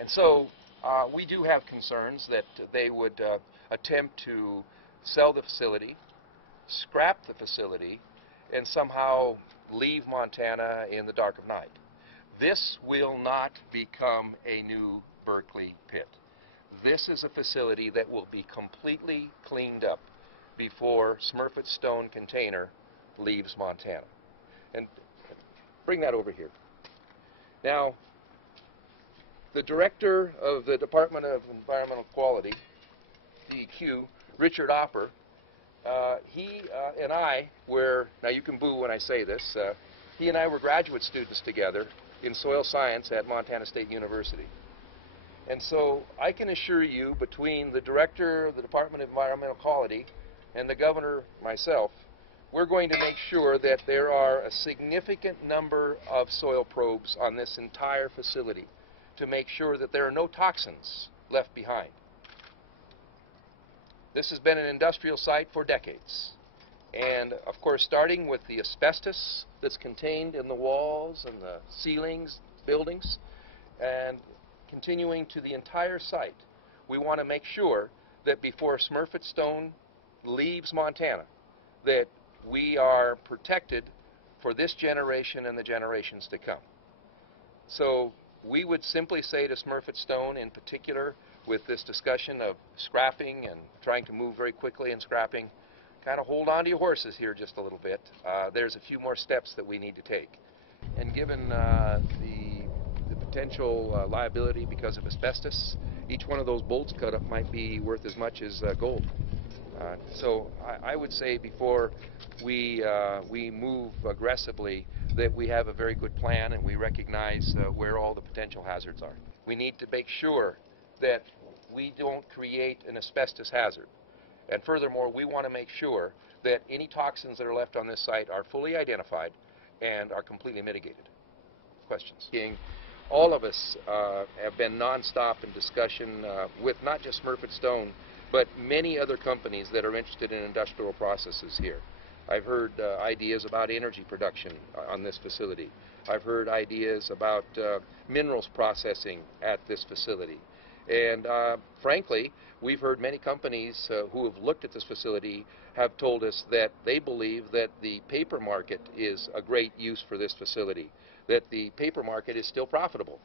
And so we do have concerns that they would attempt to sell the facility, scrap the facility, and somehow leave Montana in the dark of night. This will not become a new Berkeley pit. This is a facility that will be completely cleaned up before Smurfit Stone container leaves Montana. And bring that over here. Now, the director of the Department of Environmental Quality, DEQ, Richard Opper, he and I were, now you can boo when I say this, he and I were graduate students together in soil science at Montana State University. And so I can assure you, between the director of the Department of Environmental Quality and the governor, myself, we're going to make sure that there are a significant number of soil probes on this entire facility to make sure that there are no toxins left behind. This has been an industrial site for decades. And of course, starting with the asbestos that's contained in the walls and the ceilings, buildings, and continuing to the entire site, we want to make sure that before Smurfit Stone leaves Montana, that we are protected for this generation and the generations to come. So we would simply say to Smurfit Stone in particular, with this discussion of scrapping and trying to move very quickly in scrapping, kind of hold on to your horses here just a little bit. There's a few more steps that we need to take. And given the potential liability because of asbestos, each one of those bolts cut up might be worth as much as gold. So I would say before we move aggressively that we have a very good plan and we recognize where all the potential hazards are. We need to make sure that we don't create an asbestos hazard. And furthermore, we want to make sure that any toxins that are left on this site are fully identified and are completely mitigated. Questions? All of us have been nonstop in discussion with not just Smurfit Stone, but many other companies that are interested in industrial processes here. I've heard ideas about energy production on this facility. I've heard ideas about minerals processing at this facility. And frankly, we've heard many companies who have looked at this facility have told us that they believe that the paper market is a great use for this facility, that the paper market is still profitable.